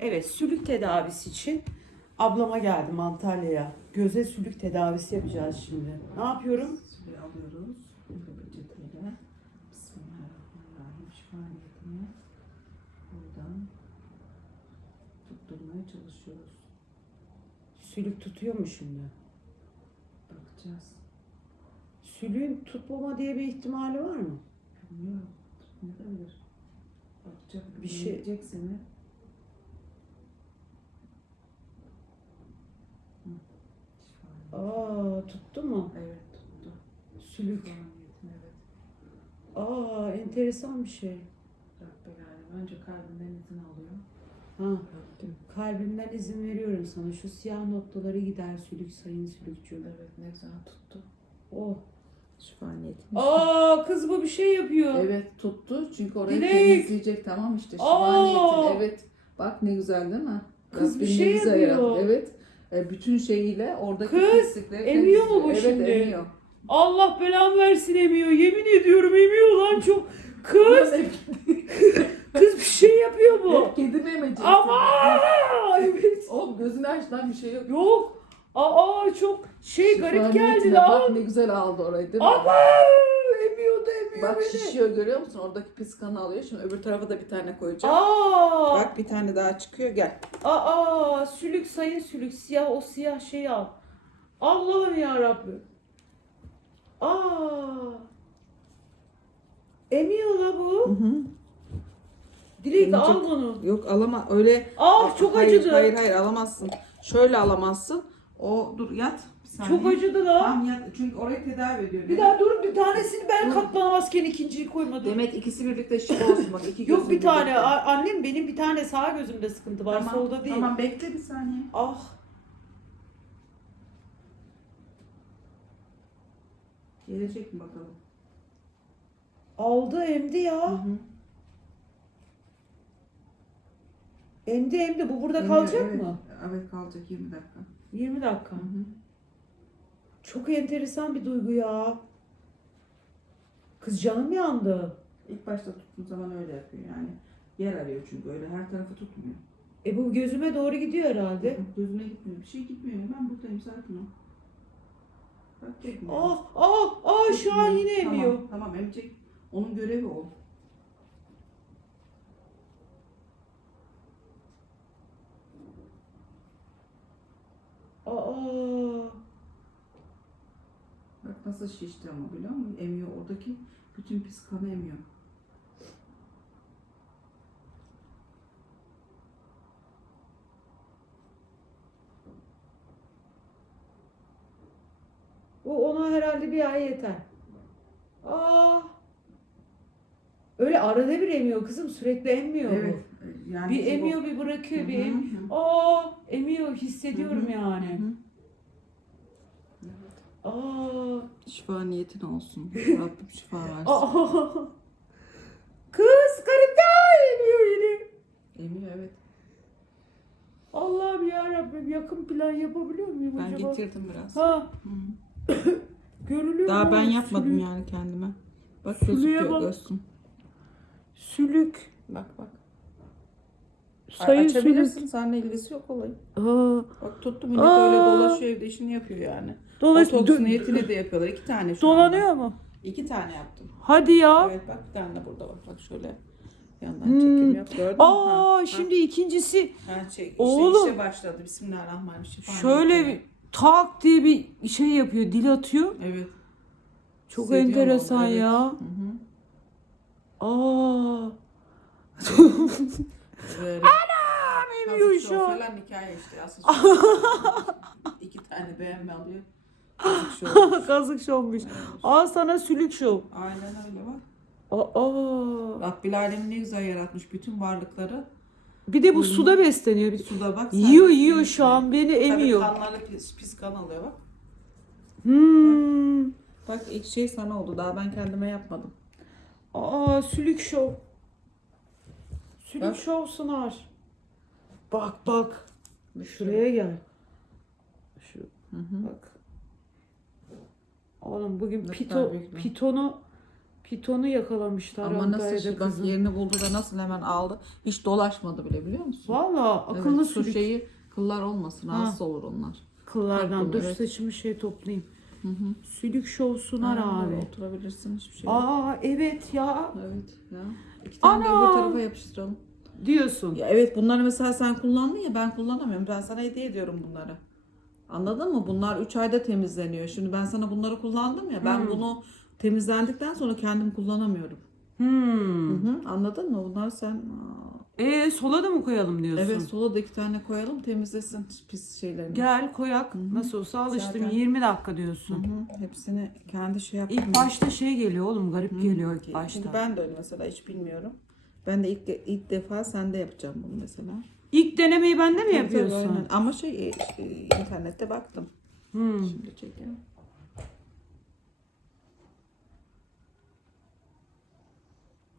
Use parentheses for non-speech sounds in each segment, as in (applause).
Evet, sülük tedavisi için ablama geldim Antalya'ya. Göze sülük tedavisi yapacağız şimdi. Ne yapıyorum? Suyu alıyoruz. Peçeteyle. Bismillahirrahmanirrahim. Şifa niyetine buradan tutturmaya çalışıyoruz. Sülük tutuyor mu şimdi? Bakacağız. Sülüğün tutmama diye bir ihtimali var mı? Bilmiyorum. Tutmayabilir. Bakacak. Bir şey- seni. Hı. Şifa niyetine. Aa, tuttu mu? Evet tuttu. Sülük. Evet. Aa, enteresan bir şey. Rabbel Alem. Önce kalbinden izin alıyor. Ha, Rabbim. kalbimden izin veriyorum sana. Şu siyah noktaları gider sülük sayın sülükçü. Evet ne güzel tuttu. Oh. Şifa. Aa, kız bu bir şey yapıyor. Evet tuttu çünkü orayı Dilek. temizleyecek tamam işte şifa Aa. niyetin evet bak ne güzel değil mi? Kız bir Rabbim şey ne güzel yapıyor. yarattı. Evet E, bütün şeyiyle oradaki Kız, pislikleri emiyor mu bu temizliyor. şimdi? Evet emiyor. Allah belamı versin emiyor. Yemin ediyorum emiyor lan çok. Kız, (laughs) kız bir şey yapıyor bu. Hep kedi memeci. Ama evet. Oğlum gözünü aç lan bir şey yok. Yok. Aa çok şey Şifa garip geldi niyetine Bak lan. ne güzel aldı orayı değil mi? Ama Bak şişiyor görüyor musun? Oradaki pis kanı alıyor. Şimdi öbür tarafa da bir tane koyacağım. Aa, Bak bir tane daha çıkıyor gel. aa, sülük sayın sülük siyah o siyah şeyi al. Allah'ım ya Rabbim. Aa. Emiyor la bu. Hı hı. Dilek Emecek. al bunu. Yok alama öyle. Ah çok hayır, acıdı. Hayır hayır alamazsın. Şöyle alamazsın. O dur yat. Çok acıdı la. Tamam yat. Çünkü orayı tedavi ediyor. Bir daha dur bir tanesini ben Dur. katlanamazken ikinciyi koymadım. Demet ikisi birlikte şifa olsun bak. iki Yok gözün bir tane. birlikte. A- Annem benim bir tane sağ gözümde sıkıntı var. Tamam, solda değil. Tamam bekle bir saniye. Ah. Gelecek mi bakalım? Aldı emdi ya. Hı. Emdi emdi. Bu burada Emiyor, kalacak evet. mı? Evet kalacak 20 dakika. 20 dakika. Hı hı. Çok enteresan bir duygu ya. Kız canım yandı. İlk başta tuttuğu zaman öyle yapıyor yani. Yer arıyor çünkü öyle her tarafı tutmuyor. E bu gözüme doğru gidiyor herhalde. (laughs) Gözüne gitmiyor. Bir şey gitmiyor. Ben buradayım sakin ol. Bak çekmiyor. Ah ah ah şu an yine emiyor. Tamam, tamam emecek. Onun görevi o. Aa. Nasıl şişti ama biliyor musun? Emiyor. Oradaki bütün pis kanı emiyor. Bu ona herhalde bir ay yeter. Aa. Öyle arada bir emiyor kızım. Sürekli emmiyor Evet. bu. Yani Bir bu- emiyor bir bırakıyor bir em. Aa emiyor hissediyorum Hı hı, yani. hı hı. Aa. Şifa niyetin olsun. (laughs) Rabbim şifa versin. Aa. Kız karıda emiyor yine. Emiyor evet. Allah'ım ya Rabbim yakın plan yapabiliyor muyum Ben acaba? getirdim biraz. Ha Hı. (coughs) görülüyor Daha mu? ben yapmadım Sülük- yani kendime. Bak Sülüğe gözüküyor bak. gözsün. Sülük. Bak bak. Sayın Açabilirsin. sülük. Seninle ilgisi yok olayın. Aa. Bak tuttu millet Aa. öyle dolaşıyor evde işini yapıyor yani. Dolaş, Botoks dö- niyetine de yapıyorlar. İki tane şu anda. dolanıyor mu? İki tane yaptım. Hadi ya. Evet bak bir tane de burada var. Bak şöyle yandan Hmm. çekim yap. Gördün mü? Aa Ha, şimdi ikincisi Ha, ha, çek. İşte Oğlum. işe başladı. Bismillahirrahmanirrahim. Şifa şöyle niyetine. bir tak diye bir şey yapıyor, dil atıyor. Evet. Çok Hissediyorum enteresan evet. ya. Hı hı. Aa. Böyle. emiyor Kazık şu şov an. falan hikaye işte. Asıl (laughs) İki tane beğenme alıyor. Kazık (gasps) şov. Kazık şovmuş. Aa sana sülük şov. Aynen öyle bak. Aa. Rabbil Alemin ne güzel yaratmış bütün varlıkları. Bir de bu Hı. suda besleniyor. Bir Suda bak. Yiyor sadece yiyor suyun şu an beni emiyor. Tabii kanları pis, pis kan alıyor bak. Hmm. Bak ilk şey sana oldu. Daha ben kendime yapmadım. Aa sülük şov. Sülük Bak. şov sunar. Bak bak. Şuraya gel. Şu bak. Oğlum bugün Ne pito, kadar büyük mü? pitonu Pitonu yakalamışlar Ama nasıl şey, bak yerini buldu da nasıl hemen aldı. Hiç dolaşmadı bile biliyor musun? Valla akıllı evet, su sülük. şeyi kıllar olmasın Ha. rahatsız olur onlar. Kıllardan. Haklı, Dur evet. saçımı şey toplayayım. Hı hı. Sülük şov sunar Aynen, abi. Oturabilirsin hiçbir şey yok. Aa evet ya Evet ya. İki tane de Ana! öbür tarafa yapıştıralım. diyorsun. Ya evet bunları mesela sen kullandın ya ben kullanamıyorum. Ben sana hediye ediyorum bunları. Anladın mı? Bunlar 3 ayda temizleniyor. Şimdi ben sana bunları kullandım ya. Ben Hmm. bunu temizlendikten sonra kendim kullanamıyorum. Hmm. Hı hı. Anladın mı? Bunlar sen Aa, E sola da mı koyalım diyorsun? Evet sola da iki tane koyalım temizlesin pis şeylerini. Gel koyak. Hı hı. Nasıl olsa alıştım. Zaten- 20 dakika diyorsun. hı. Hepsini kendi şey yaptım. İlk başta şey geliyor oğlum garip Hı. geliyor ilk Çünkü başta. ben de öyle mesela hiç bilmiyorum. Ben de ilk ilk defa sende yapacağım bunu mesela. İlk denemeyi bende mi tabii, yapıyorsun? aynen. Ama şey e, internette baktım. Hmm. Şimdi çekeyim.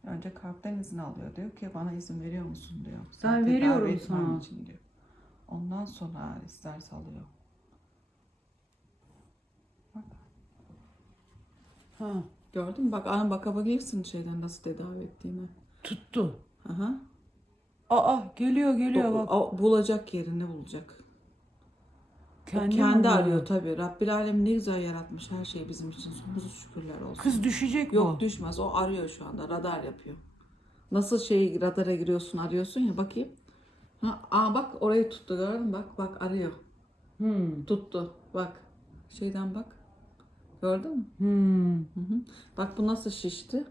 Önce kalpten izin alıyor. Diyor ki bana izin veriyor musun diyor. Ben tedavi veriyorum sana. için diyor. Ondan sonra isterse alıyor. Bak. Ha. Gördün mü? Bak ana bakabilirsin şeyden nasıl tedavi ettiğini. Tuttu. Aha. Aa geliyor geliyor O- bak. o bulacak yerini bulacak. O Kendi, kendi mi arıyor tabii. Rabbil Alem ne güzel yaratmış her şeyi bizim için. Sonsuz şükürler olsun. Kız düşecek Yok bu. düşmez. O arıyor şu anda. Radar yapıyor. Nasıl şey radara giriyorsun arıyorsun ya bakayım. Ha, aa bak orayı tuttu gördün mü? Bak bak arıyor. Hmm. Tuttu. Bak. Şeyden bak. Gördün mü? Hmm. Hı hı. Bak bu nasıl şişti.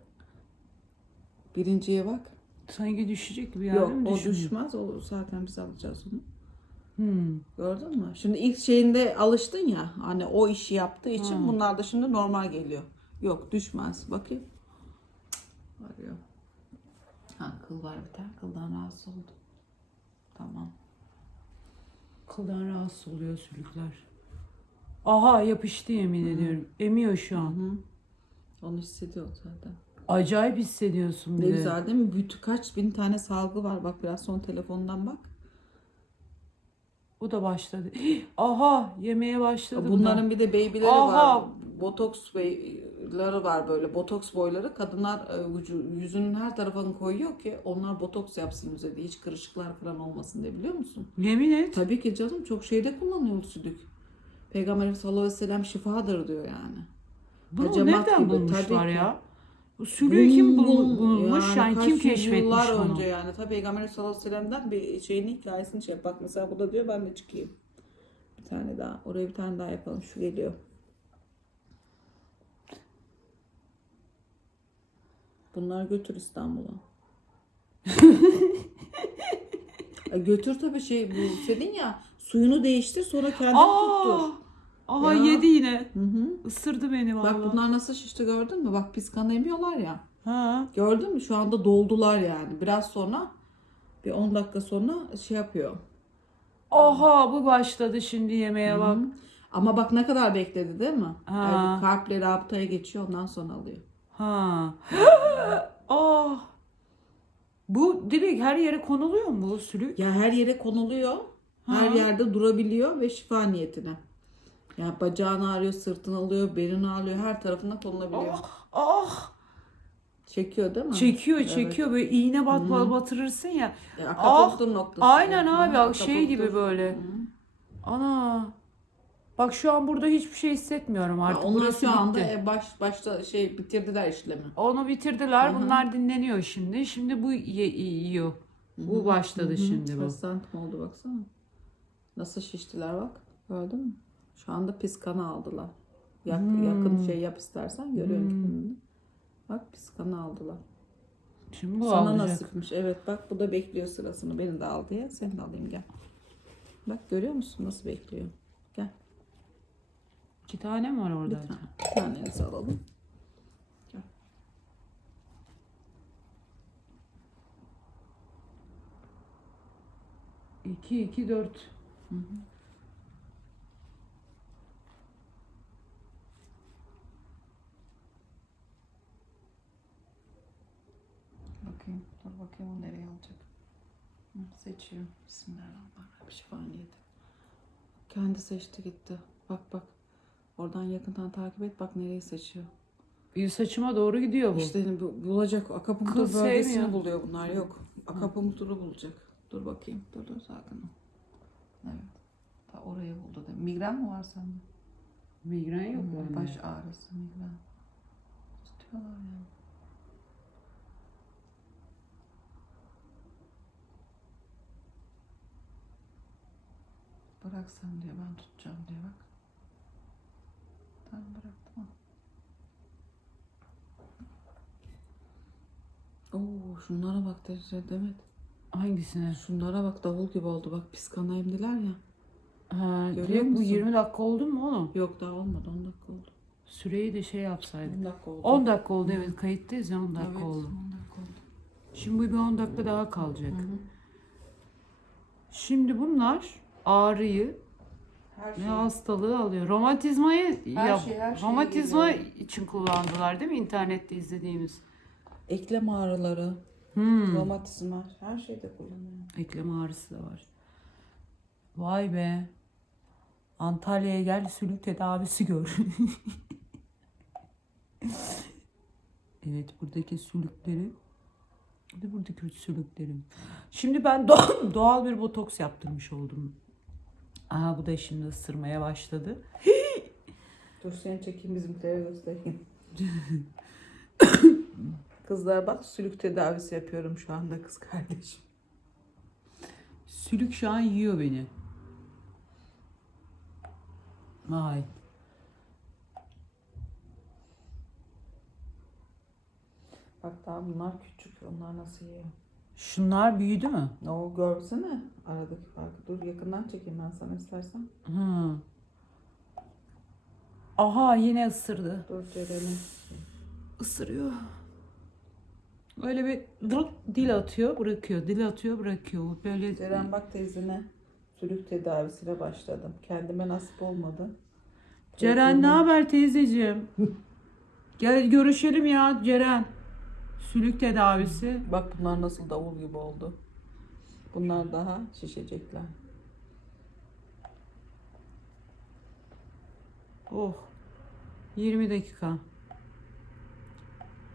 Birinciye bak. Sanki düşecek gibi Yok yani o düşmüyor. düşmez. O zaten biz alacağız onu. Hmm. Gördün mü? Şimdi ilk şeyinde alıştın ya. Hani o işi yaptığı için Hmm. bunlar da şimdi normal geliyor. Yok düşmez. Bakayım. Arıyor. Ha kıl var bir tane. Kıldan rahatsız oldu. Tamam. Kıldan rahatsız oluyor sülükler. Aha yapıştı yemin ediyorum. Emiyor şu an. Hı. Onu hissediyor zaten. Acayip hissediyorsun Ne güzel değil mi? Bütün kaç bin tane salgı var. Bak biraz son telefondan bak. O da başladı. Aha yemeye başladı. bu da. Bunların bir de baby'leri Aha. var. Botoks boyları var böyle. Botoks boyları. Kadınlar e, yüzünün her tarafını koyuyor ki onlar botoks yapsın yüze diye. Hiç kırışıklar falan olmasın diye biliyor musun? Yemin et. Tabii ki canım çok şeyde kullanıyor sülük. Peygamberimiz sallallahu aleyhi ve sellem şifadır diyor yani. Bunu Hacamat nereden gibi, bulmuşlar tabii ki. ya? Bu sülüğü kim Bul- bul- bulmuş yani, kaç kim yüzyıllar keşfetmiş bunu? önce yani. Tabii Peygamberimiz sallallahu aleyhi ve sellem'den bir şeyin hikayesini şey yap. Bak mesela bu da diyor ben de çıkayım. Bir tane daha. Oraya bir tane daha yapalım. Şu geliyor. Bunlar götür İstanbul'a. (laughs) E götür tabii şey bu dedin ya suyunu değiştir sonra kendin Aa! tuttur. Aha Ya. yedi yine. Hı hı. Isırdı beni Bak vallahi. bunlar nasıl şişti gördün mü? Bak pis kan emiyorlar ya. Ha. Gördün mü? Şu anda doldular yani. Biraz sonra bir 10 dakika sonra şey yapıyor. Aha bu başladı şimdi yemeye bak. Hı. Ama bak ne kadar bekledi değil mi? Ha. Yani kalple rabıtaya geçiyor ondan sonra alıyor. Ha. (gasps) ah. Bu direkt her yere konuluyor mu bu sülük? Ya her yere konuluyor. Her Ha. yerde durabiliyor ve şifa niyetine. Ya bacağını ağrıyor, sırtını alıyor, belini ağrıyor, her tarafına konulabiliyor. Ah. Çekiyor değil mi? Çekiyor Evet. çekiyor böyle iğne bat bat batırırsın ya. Ya, Ah, noktası. aynen Hı, abi, akupunktur. şey gibi böyle. Hı. Ana. Bak şu an burada hiçbir şey hissetmiyorum artık. onlar Burası şu anda bitti. e, baş başta şey bitirdiler işlemi. Onu bitirdiler. Hı hı. Bunlar dinleniyor şimdi. Şimdi bu yiyor. Bu başladı şimdi bu. Santim oldu baksana. Nasıl şiştiler bak. Gördün mü? Şu anda pis kanı aldılar. Yak, Hmm. Yakın şey yap istersen görüyorum Hmm. kendini. Bak pis kanı aldılar. Şimdi bu Sana alacak. nasipmiş. Evet bak bu da bekliyor sırasını. Beni de al diye. Seni de alayım gel. Bak görüyor musun nasıl bekliyor? Gel. İki tane mi var Bir orada? tane. Bir tanenizi alalım. Gel. İki, iki, dört. Hı hı. Bakayım. O nereye alacak. Hı, seçiyor. Bismillahirrahmanirrahim. Şifa niyeti. Kendi seçti gitti. Bak bak. Oradan yakından takip et. Bak nereyi seçiyor. Bir saçıma doğru gidiyor bu. İşte bu- bulacak. Akapunktur Kız bölgesini sevmiyor. buluyor bunlar. Yok. Akapunkturu bulacak. Dur bakayım. Dur dur sakin ol. Evet. Ta orayı buldu. mi? Migren mi var sende? Migren yok Hmm? Baş ağrısı, migren. Tutuyorlar ya. Bırak sen diyor ben tutacağım diye bak. Tamam bıraktım ha. Oo şunlara bak Tecrübe Demet. Hangisine? Şunlara bak davul gibi oldu bak psikanayimdiler ya. Ha, Görüyor direkt bu musun? 20 dakika oldu mu oğlum? Yok daha olmadı 10 dakika oldu. Süreyi de şey yapsaydık. 10 dakika oldu. 10 dakika oldu evet kayıttayız ya 10 dakika evet, oldu. 10 dakika oldu. Şimdi bu bir 10 dakika daha kalacak. Hı hı. Şimdi bunlar ağrıyı Her ve hastalığı alıyor. Romantizmayı Her yap. şey, her şeye romantizma geliyor. için kullandılar değil mi internette izlediğimiz? Eklem ağrıları, Hmm. romatizma her şeyde kullanıyor. Eklem ağrısı da var. Vay be. Antalya'ya gel sülük tedavisi gör. (laughs) evet buradaki sülükleri. De buradaki sülüklerim. Şimdi ben doğal, doğal bir botoks yaptırmış oldum. Aha bu da şimdi ısırmaya başladı. (gasps) Dur seni çekeyim bizimkilere göstereyim. (coughs) Kızlar bak sülük tedavisi yapıyorum şu anda kız kardeşim. Sülük şu an yiyor beni. Vay. Bak daha bunlar küçük onlar nasıl yiyor. Şunlar büyüdü mü? O görsene aradaki farkı. Dur yakından çekeyim ben sana istersen. Hı. Aha yine ısırdı. Dur Ceren'e. ısırıyor. Öyle bir dırık dil atıyor, bırakıyor. Dil atıyor, bırakıyor. Böyle Ceren bak teyzene sülük tedavisine başladım. Kendime nasip olmadı. Ceren ne haber teyzeciğim? (laughs) Gel görüşelim ya Ceren. Sülük tedavisi. Bak bunlar nasıl davul gibi oldu. Bunlar daha şişecekler. Oh. 20 dakika.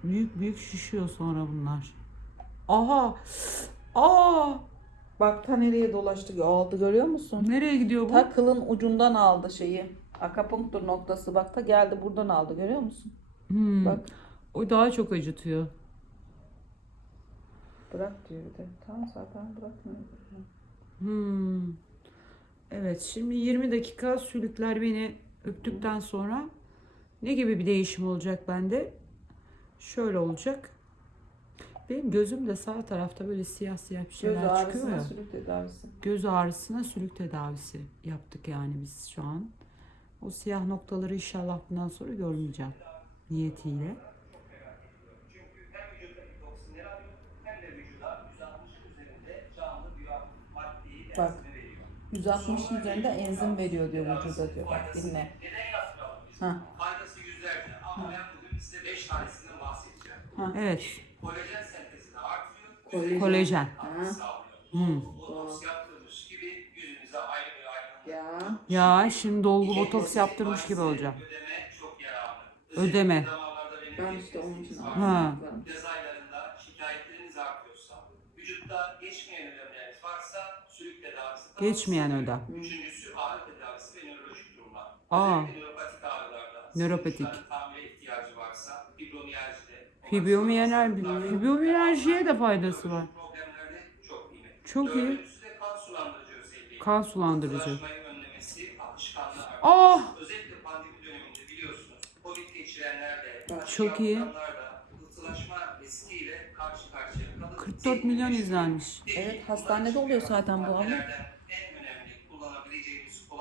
Büyük büyük şişiyor sonra bunlar. Aha. Aa! Bak ta nereye dolaştı aldı görüyor musun? Nereye gidiyor bu? Ta kılın ucundan aldı şeyi. Akapunktur noktası bak ta geldi buradan aldı görüyor musun? Hmm. Bak O daha çok acıtıyor. Bırak diyor bir de. Tamam zaten bırakmıyor. Hmm. Evet şimdi 20 dakika sülükler beni öptükten sonra ne gibi bir değişim olacak bende? Şöyle olacak. Benim gözüm de sağ tarafta böyle siyah siyah bir Göz şeyler çıkıyor ağrısına ya. sülük tedavisi. Göz ağrısına sülük tedavisi yaptık yani biz şu an. O siyah noktaları inşallah bundan sonra görmeyeceğim niyetiyle. Çünkü hem vücutta bir toksinleri alıyor hem de vücuda 160 üzerinde canlı biyo maddeyi Bak. enzimi veriyor. 160'ın üzerinde enzim veriyor diyor vücuda diyor. Bak dinle. Ha. Faydası yüzlerce ama ben bugün size 5 tanesinden bahsedeceğim. Evet. Kolajen sentezini artırıyor. Kolajen. Hmm. Botoks gibi yüzünüze ayrı bir aydınlık. Ya. Ya şimdi dolgu botoks yaptırmış gibi olacağım. Ödeme çok yararlı. Ödeme. Ben işte onun için. Ha. Yaz aylarında şikayetleriniz artıyorsa, vücutta geçmeyen ödemleriniz varsa sülük tedavisi Geçmeyen ödem. Üçüncüsü ağrı tedavisi ve nörolojik durumlar. Aa. Nöropatik ağrılarda, Nöropatik. tamire ihtiyacı varsa, fibromiyajide, Fibromiyalji, fibromiyaljiye de faydası var. Problemlerde çok kıymetli. Çok iyi. Dördüncüsü de kan sulandırıcı özelliği. Kan sulandırıcı. Önlemesi, akışkanlığı Ah! artırması. Özellikle pandemi döneminde biliyorsunuz, Covid geçirenler de, Çok iyi. yaptıranlar da pıhtılaşma riskiyle karşı karşıya kalır. 44 milyon izlenmiş. Evet hastanede oluyor zaten bu ama.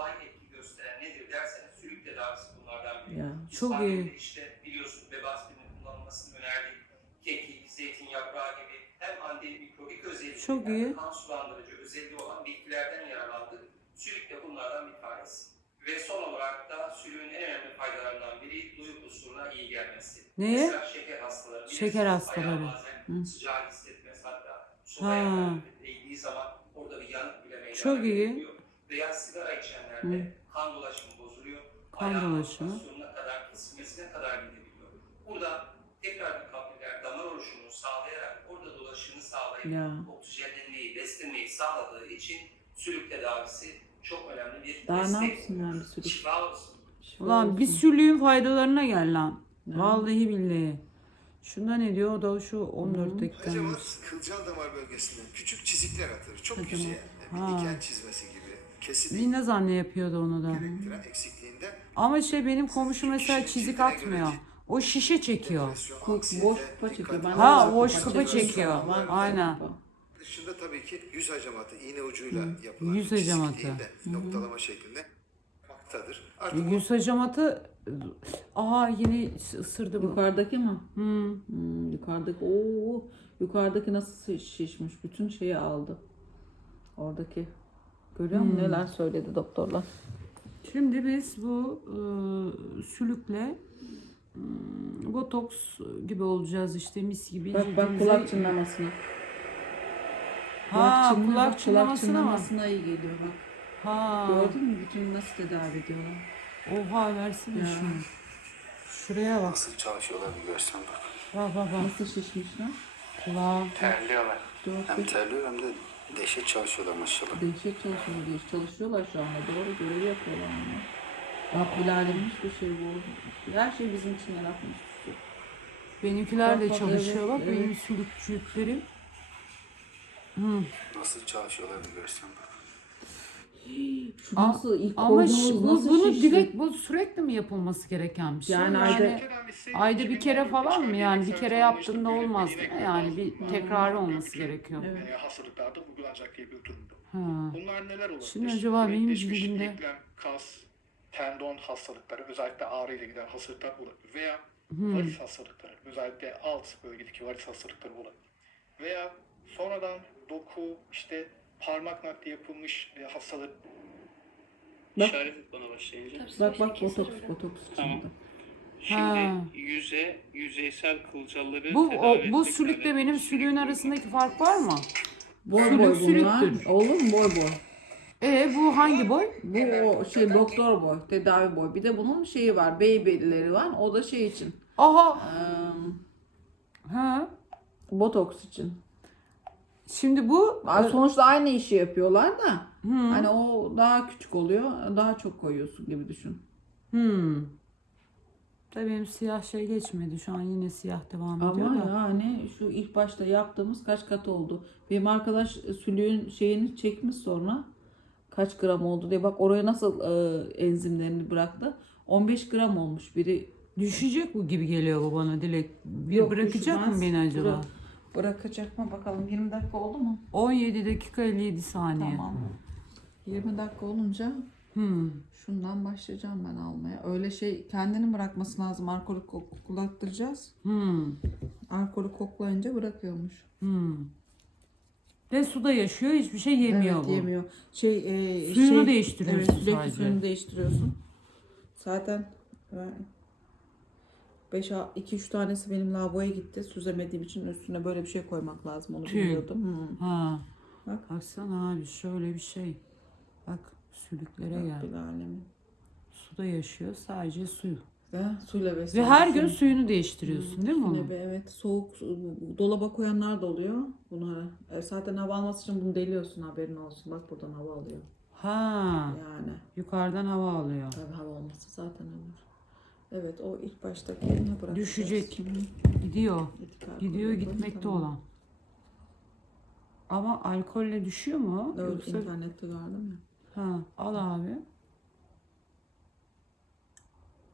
Kolay etki gösteren nedir derseniz sülük tedavisi bunlardan biri. Ya. Çok iyi. İşte biliyorsunuz bebe aspirinin kullanılmasını önerdik. Kekik, zeytin yaprağı gibi hem antimikrobik özelliği Çok hem iyi. kan sulandırıcı özelliği olan bitkilerden yararlandık. Sülük de bunlardan bir tanesi. Ve son olarak da sülüğün en önemli faydalarından biri duyu kusuruna iyi gelmesi. Neye? Mesela şeker hastaları. Şeker hastaları. bazen. Sıcağı hissetmez hatta. Ha. Sobaya değdiği zaman orada bir yanık bile meydana Çok iyi. gelebiliyor. Veya sigara içenlerde Hı. kan dolaşımı bozuluyor. Kan dolaşımı. kadar kesilmesine kadar gidebiliyor. Burada sağlayarak orada dolaşımı sağlayıp Ya. oksijenlenmeyi, beslemeyi sağladığı için sülük tedavisi çok önemli bir Daha ne destek. yapsın yani bir sülük? Şifa olsun. Ulan bir sülüğün faydalarına gel lan. Ya. Vallahi billahi. Şunda ne diyor? O da şu 14 dakikaymış. Hacamat kılcal damar bölgesinden küçük çizikler atır. Çok Hacamat. yüzeye. Bir diken çizmesi gibi. Kesit Lina zanne yapıyordu onu da. gerektiren eksikliğinde Ama şey benim komşu mesela çizik atmıyor. O şişe çekiyor. depresyon, anksiyete, boş kupa çekiyor. dikkat- Ben de Ha, var boş kupa çekiyor. Var Aynen. Dışında tabii ki yüz hacamatı iğne ucuyla yapılan Yüz bir hacamatı. değil de noktalama şeklinde baktadır. Artık Yüz hacamatı Aha yine ısırdı bu. Yukarıdaki mi? Hmm. Hmm, yukarıdaki ooo yukarıdaki nasıl şişmiş bütün şeyi aldı. Oradaki görüyor musun Hmm. neler söyledi doktorlar. Şimdi biz bu e, sülükle hmm, botoks gibi olacağız işte mis gibi. Bak bak kulak çınlamasına. Ha kulak bak, çınlamasına mı? çınlamasına iyi geliyor bak. Ha. Gördün mü bütün nasıl tedavi ediyorlar. Oha versene Ya. şunu. Şuraya bak. nasıl çalışıyorlar bir görsen bak. Bak bak bak. Nasıl şişmiş lan? Kulağı. Terliyorlar. Hem terliyor hem de dehşet çalışıyorlar maşallah. dehşet çalışıyorlar diye çalışıyorlar şu anda doğru görevi yapıyorlar onlar. Rabbül Alemin hiçbir şey bu. Her şey bizim için yaratmış. Benimkiler de Bak, bak, çalışıyor evet, bak benim evet. sülükçüklerim. Nasıl çalışıyorlar bir görsen bak. Şu A- nasıl ilk Ama koyduğumuz şu, bu, nasıl bunu şişti? direkt bu sürekli mi yapılması gereken bir şey? Yani ayda- ayda bir kere falan mı? Yani bir kere yaptığında olmaz değil mi? Yani bir tekrarı olması gerekiyor. Evet. e, hastalıklarda uygulanacak diye bir durumda. Ha. Bunlar neler olabilir? Şimdi acaba benim cildimde- eklem, kas, tendon hastalıkları, özellikle ağrı ile giden hastalıklar olabilir. Veya Hmm. varis hastalıkları, özellikle alt bölgedeki varis hastalıkları olabilir. Veya sonradan doku, işte parmak nakli yapılmış e, hastalık Bak. İşaret et bana başlayınca. Bak bak botoks botoks Tamam. içinde. Şimdi Ha. yüze, yüzeysel kılcalları Bu tedavi o, bu etmek sülükle üzere benim sülüğün arasındaki fark var mı? Boy Sülük boy bunlar. sülüktür. Oğlum boy boy. E bu hangi boy? Bu o şey doktor boy, tedavi boy. Bir de bunun şeyi var, baby'leri var. O da şey için. Aha. eee, Ha. botoks için. Şimdi bu Ay, Sonuçta aynı işi yapıyorlar da. Hı. Hani o daha küçük oluyor. Daha çok koyuyorsun gibi düşün. Hmm. Tabii benim siyah şey geçmedi. Şu an yine siyah devam ediyor Ama da. yani şu ilk başta yaptığımız kaç kat oldu? Benim arkadaş sülüğün şeyini çekmiş sonra kaç gram oldu diye bak oraya nasıl e, enzimlerini bıraktı. 15 gram olmuş biri. Düşecek bu gibi geliyor bu bana Dilek. Bir Yok, bırakacak mı düşmez. beni acaba? Bırak- bırakacak mı bakalım 20 dakika oldu mu? 17 dakika 57 saniye. Tamam. 20 dakika olunca Hmm. şundan başlayacağım ben almaya. Öyle şey kendini bırakması lazım. Alkolü koklattıracağız. Hmm. Alkolü koklayınca bırakıyormuş. Hmm. Ve suda yaşıyor hiçbir şey yemiyor evet, bu. yemiyor. Şey, e, Suyunu şey- değiştiriyorsun evet, sadece. suyunu değiştiriyorsun. Zaten 5 2-3 tanesi benim lavaboya gitti. Süzemediğim için üstüne böyle bir şey koymak lazım. Onu Tüy. biliyordum. Hı. Ha. Bak. Baksana abi şöyle bir şey. Bak sülüklere gel. Rabbil alemin. Suda yaşıyor sadece suyu. Ve suyla Ve besleniyor. her gün Su- suyunu değiştiriyorsun değil mi onu? bir evet soğuk dolaba koyanlar da oluyor bunları. E, zaten hava alması için bunu deliyorsun haberin olsun. Bak buradan hava alıyor. Ha. Yani Yukarıdan hava alıyor. tabii hava olması zaten olur. Evet o ilk baştaki yerine bırakacağız. Düşecek. Gidiyor. Gidiyor alkol gitmekte tamam. olan. Ama alkolle düşüyor mu? Öyle Yoksa... internette gördüm ya. Ha, al abi.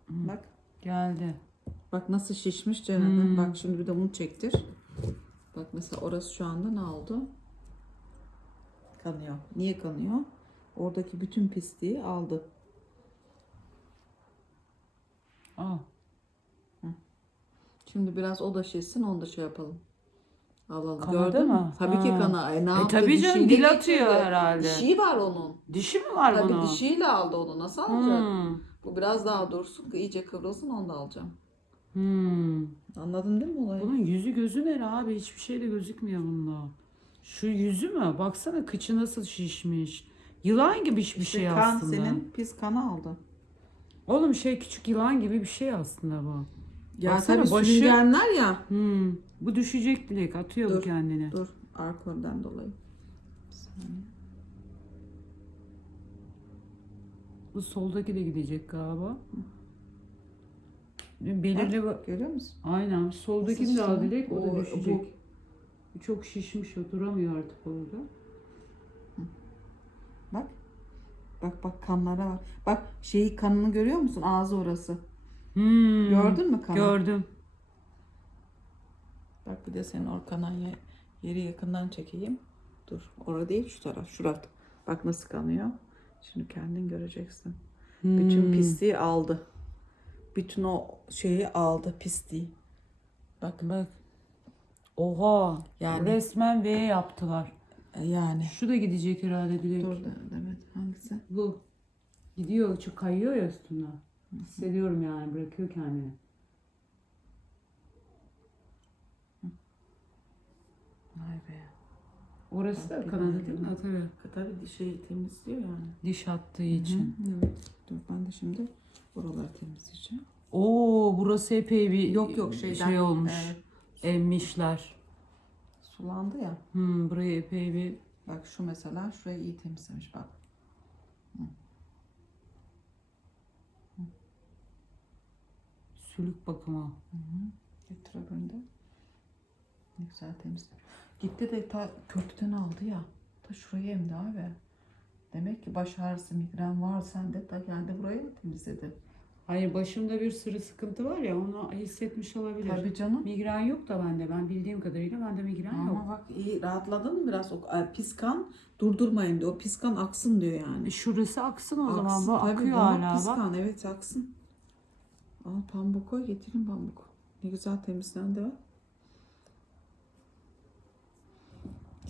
Bak. Geldi. Bak nasıl şişmiş Ceren. Hmm. Bak şimdi bir de bunu çektir. Bak mesela orası şu anda ne oldu? Kanıyor. Niye kanıyor? Oradaki bütün pisliği aldı. Al. Şimdi biraz o da şişsin onu da şey yapalım. Alalım. Kanadı Gördün mü? mı? Tabii ki Ha. kana. Ay, ne E yaptı? tabii canım, Dişiyle dil atıyor getirdi. herhalde. Dişi var onun. Dişi mi var Tabii bunun? dişiyle aldı onu. Nasıl alacak? Hmm. Bu biraz daha dursun. iyice kıvrılsın onu da alacağım. Hmm. Anladın değil mi olayı? Bunun yüzü gözü nere abi? Hiçbir şey de gözükmüyor bunda. Şu yüzü mü? Baksana kıçı nasıl şişmiş. Yılan gibi bir İşte şey kan aslında. senin pis kanı aldı. Oğlum şey küçük yılan gibi bir şey aslında bu. Ya Baksana tabii başı- sürüngenler ya. Hmm. Bu düşecek Dilek. Atıyor bu Dur, kendini. Dur alkolden dolayı. Bu soldaki de gidecek galiba. Belirli bak. Görüyor musun? Aynen. Soldaki de al şişti? Dilek. O da O- düşecek. Bu çok şişmiş. Oturamıyor artık orada. Bak. Bak bak kanlara bak. Bak şeyi kanını görüyor musun? Ağzı orası. Hmm. Gördün mü kanı? Gördüm. Bak bir de senin orkanan ye- yeri yakından çekeyim. Dur. Orada değil şu taraf. Şurat. Bak nasıl kanıyor. Şimdi kendin göreceksin. Bütün Hmm. pisliği aldı. Bütün o şeyi aldı pisliği. Bak Bak. Oha. Yani- Resmen V yaptılar. E, yani. Şu da gidecek herhalde Dilek. Dur de- Demet hangisi? Bu. Gidiyor. Çok kayıyor ya üstünden. Hissediyorum yani. Bırakıyor kendini. Vay be. Orası da kanadı değil mi? Tabii. Tabii şeyi temizliyor yani. Diş attığı için. Evet. Dur ben de şimdi buraları temizleyeceğim. Oo burası epey bir Yok, yok, şeyden, şey olmuş. evet. Emmişler. Sulandı ya. Hmm, burayı epey bir Bak şu mesela şurayı iyi temizlemiş bak. sülük bakımı. Getir öbürünü de. Ne güzel temizlemiş. Gitti de ta kötüden aldı ya. Ta şurayı emdi abi. Demek ki baş ağrısı migren var sende da geldi burayı mı temizledi? Hayır başımda bir sürü sıkıntı var ya onu hissetmiş olabilir. Tabii canım. Migren yok da bende. Ben bildiğim kadarıyla bende migren yok. Ama bak iyi rahatladın mı biraz? O ay, pis kan durdurmayın diyor. O pis kan aksın diyor yani. E, Şurası aksın o zaman. Aksın Bu tabii, akıyor hala pis bak. kan, evet aksın. Al pamuk koy getirin pamuk. Ne güzel temizlendi bak.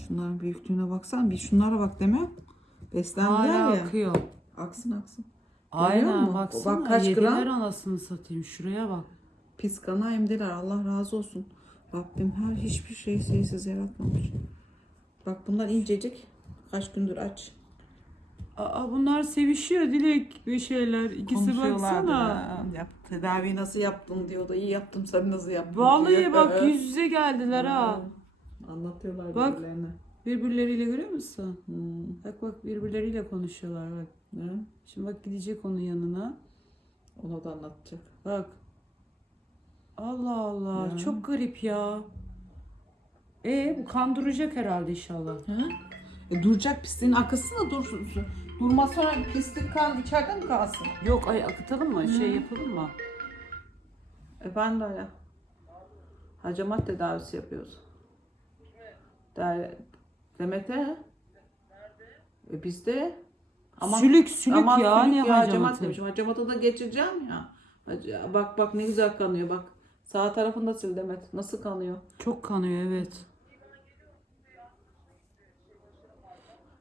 Şunların büyüklüğüne baksan bir şunlara bak deme. Beslendiler Hala ya. akıyor. Aksın aksın. Aynen musun? baksana. Bak kaç yediler gram? anasını satayım. Şuraya bak. Pis kana emdiler. Allah razı olsun. Rabbim her hiçbir şeyi şeysiz yaratmamış. Bak bunlar incecik. Kaç gündür aç. Aa, bunlar sevişiyor Dilek bir şeyler. İkisi Konuşuyorlardı baksana. ha. Yap, tedaviyi nasıl yaptın diyor da iyi yaptım sen nasıl yaptın Vallahi diyor. bak yüz yüze geldiler ha. Anlatıyorlar Bak. birbirlerine. Birbirleriyle görüyor musun? Hmm. Bak bak birbirleriyle konuşuyorlar bak. Ne? Şimdi bak gidecek onun yanına. Ona da anlatacak. Bak. Allah Allah. Ya. Çok garip ya. E bu kan duracak herhalde inşallah. Ha? E, duracak pisliğin akısına dur. Durmaz sonra pislik kan içeride mi kalsın? Yok ay akıtalım mı? Şey yapalım mı? E ben de öyle. Hacamat tedavisi yapıyoruz. Der, Demet'e. Nerede? E bizde. Sülük sülük Aman ya sülük ne ya, hacamat demişim. Hacamatı da geçireceğim ya. Bak bak ne güzel kanıyor bak. Sağ tarafında sil Demet. Nasıl kanıyor? Çok kanıyor evet.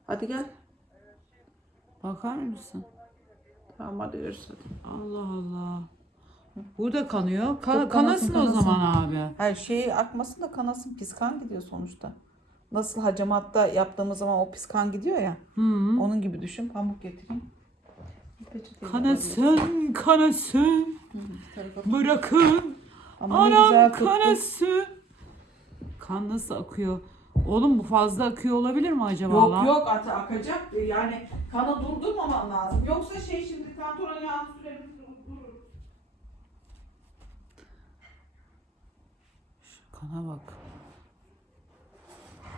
Hadi gel. Bakar mısın? Tamam hadi görüşürüz. Allah Allah. Burada kanıyor. Ka- kanasın, kanasın o zaman abi. Her şeyi akmasın da kanasın pis kan gidiyor sonuçta. Nasıl hacamatta yaptığımız zaman o pis kan gidiyor ya. Hı -hı. Onun gibi düşün. Pamuk getireyim. Kanasın, kanasın, bırakın. Ama Anam kanasın. Kan nasıl akıyor? Oğlum bu fazla akıyor olabilir mi acaba? Yok lan? yok at akacak. Yani kanı durdurmaman lazım. Yoksa şey şimdi kantoron yağını sürelim durur. Kana bak.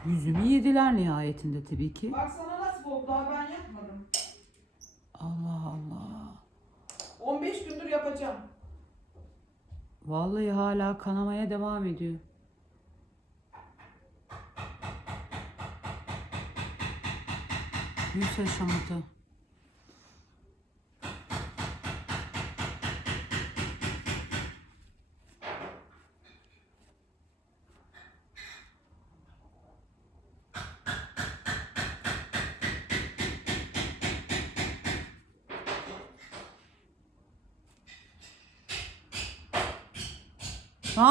Yüzümü yediler nihayetinde tabii ki. Bak sana nasıl oldu daha ben yapmadım. Allah Allah. 15 gündür yapacağım. Vallahi hala kanamaya devam ediyor. Yüz aşamatı.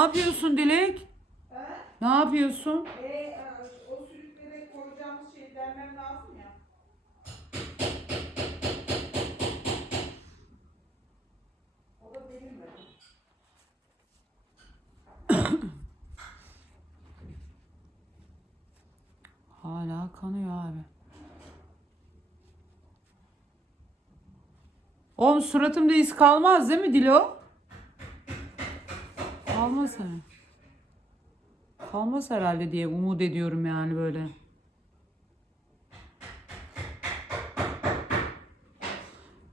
yapıyorsun Dilek? He? Ne yapıyorsun? Ee, e, o sürüklere koyacağımız şey dermem lazım ya. O da benim mi? (coughs) Hala kanıyor abi. Oğlum suratımda iz kalmaz değil mi Dilo? Kalmaz herhalde. Kalmaz herhalde diye umut ediyorum yani böyle.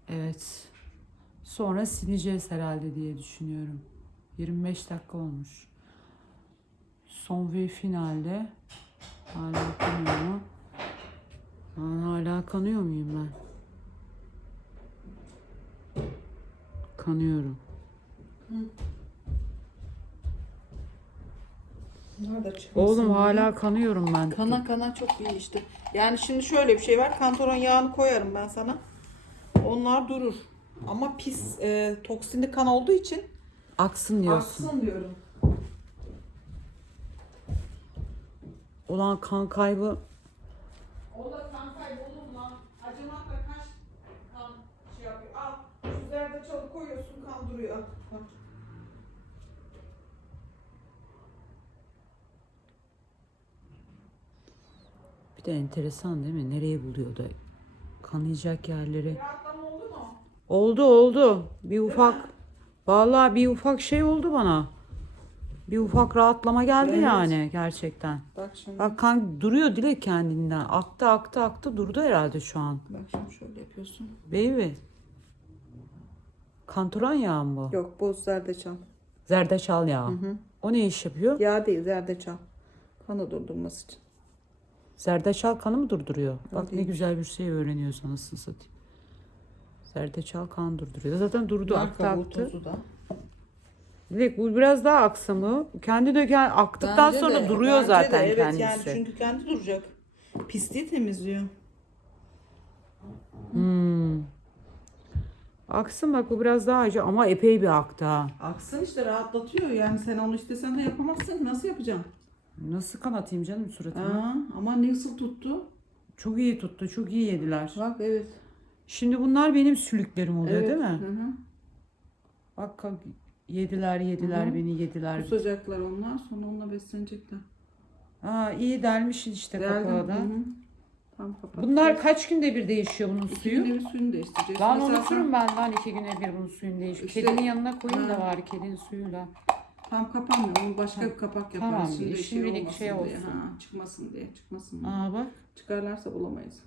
Evet. Sonra sileceğiz herhalde diye düşünüyorum. 25 dakika olmuş. Son ve finalde hala kanıyor mu? Ben hala kanıyor muyum ben? Kanıyorum. Çıkmasın Oğlum hala kanıyorum ben. Kana kana çok iyi işte. Yani şimdi şöyle bir şey var. Kantaron yağını koyarım ben sana. Onlar durur. Ama pis e, toksinli kan olduğu için Aksın diyorsun. aksın diyorum. Ulan kan kaybı O da kan kaybı olur mu lan? Acımakla kaç kan şey yapıyor. Al şu zerdeçalı koyuyorsun kan duruyor. Bak. bir de enteresan değil mi? Nereye buluyor da kanayacak yerleri. Oldu mu? Oldu oldu. Bir ufak vallahi bir ufak şey oldu bana. Bir ufak rahatlama geldi Evet. yani gerçekten. Bak şimdi. Bak kan duruyor Dilek kendinden. Aktı aktı aktı durdu herhalde şu an. Bak şimdi şöyle yapıyorsun. Baby. Kantoran yağı mı bu? Yok bu zerdeçal. Zerdeçal yağı. O ne iş yapıyor? Yağ değil zerdeçal. Kanı durdurması için. Zerdeçal kanı mı durduruyor? Bak ne güzel bir şey öğreniyorsun anasını satayım. Zerdeçal kan durduruyor. Zaten durdu aktı aktı. da. Dilek bu biraz daha aksa mı? Kendi gel- aktıktan Bence sonra de, duruyor bence zaten de, evet, kendisi. Yani çünkü kendi duracak. Pisliği temizliyor. Hmm. Aksın bak bu biraz daha acı ama epey bir aktı ha. Aksın işte rahatlatıyor. Yani sen onu istesen de yapamazsın. Nasıl yapacaksın? Nasıl kanatayım canım suratımı? Aa, ama nasıl tuttu? Çok iyi tuttu, çok iyi yediler. Bak evet. Şimdi bunlar benim sülüklerim oluyor evet. değil mi? Hı hı. Bak yediler yediler Hı hı. beni yediler. Kusacaklar onlar sonra onunla beslenecekler. Aa iyi delmişsin işte da. Hı. Tam kapat. Bunlar kaç günde bir değişiyor bunun İki suyu? günde bir suyunu değiştireceksin. Lan Mesela unuturum ben lan iki güne bir bunun suyunu değişiyor. İşte- Kedinin yanına koyayım da Ha. var kedinin suyuyla. Tam kapanmıyor. Onu başka bir kapak yaparız. Tamam, Şimdi şimdilik olmasın şey diye. olsun. Ha, çıkmasın diye. Çıkmasın diye. Aa bak. Çıkarlarsa bulamayız.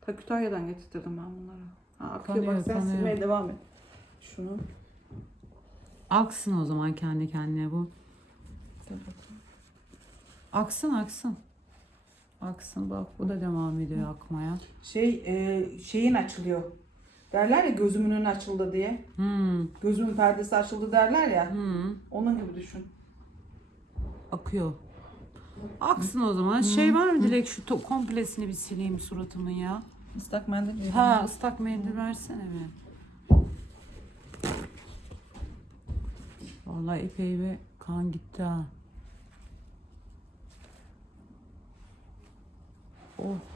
Ta Kütahya'dan getirdim ben bunları. Ha, akıyor Kanıyor, bak sen kanıyor. silmeye devam et. Şunu. Aksın o zaman kendi kendine bu. Aksın aksın. Aksın bak bu da devam ediyor akmaya. Şey e, şeyin açılıyor. Derler ya gözümün önü açıldı diye. Hmm. Gözümün perdesi açıldı derler ya. Hmm. Onun gibi düşün. Akıyor. Aksın o zaman. Şey var mı Dilek şu to- komplesini bir sileyim suratımın ya. Islak mendil. Ha ıslak mendil versene bir. Vallahi epey bir kan gitti ha. Oh